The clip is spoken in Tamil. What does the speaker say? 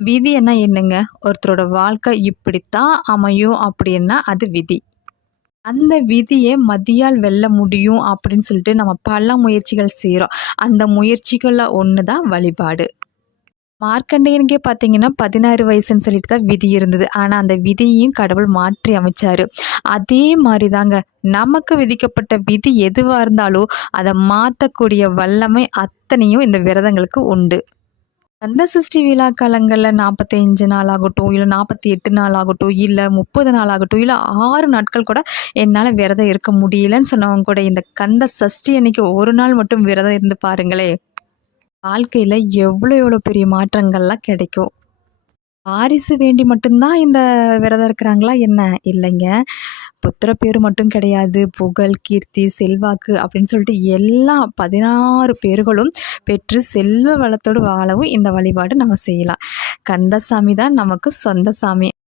விதி என்ன என்னங்க? ஒருத்தரோட வாழ்க்கை இப்படித்தான் அமையும் அப்படின்னா அது விதி. அந்த விதியை மதியால் வெல்ல முடியும் அப்படின்னு சொல்லிட்டு நம்ம பல முயற்சிகள் செய்கிறோம் அந்த முயற்சிகளில் ஒன்று தான் வழிபாடு. மார்க்கண்டேயனுக்கே பார்த்தீங்கன்னா பதினாறு வயசுன்னு சொல்லிட்டு தான் விதி இருந்தது. ஆனால் அந்த விதியையும் கடவுள் மாற்றி அமைச்சார். அதே மாதிரி தாங்க நமக்கு விதிக்கப்பட்ட விதி எதுவாக இருந்தாலும் அதை மாற்றக்கூடிய வல்லமை அத்தனையும் இந்த விரதங்களுக்கு உண்டு. கந்த சஷ்டி விழா காலங்களில் நாற்பத்தஞ்சு நாள் ஆகட்டும் இல்லை நாற்பத்தி எட்டு நாள் ஆகட்டும் இல்லை முப்பது நாள் ஆகட்டும் இல்லை ஆறு நாட்கள் கூட என்னால் விரதம் இருக்க முடியலன்னு சொன்னவங்க கூட இந்த கந்த சஷ்டி அன்னைக்கு ஒரு நாள் மட்டும் விரதம் இருந்து பாருங்களே. வாழ்க்கையில் எவ்வளோ எவ்வளோ பெரிய மாற்றங்கள்லாம் கிடைக்கும். வாரிசு வேண்டி மட்டும்தான் இந்த விரதம் இருக்கிறாங்களா என்ன? இல்லைங்க. புத்திர பேர் மட்டும் கிடையாது. புகழ் கீர்த்தி செல்வாக்கு அப்படின்னு சொல்லிட்டு எல்லா பதினாறு பேர்களும் பெற்று செல்வ வளத்தோடு வாழவும் இந்த வழிபாடு நம்ம செய்யலாம். கந்தசாமி தான் நமக்கு சொந்த சாமி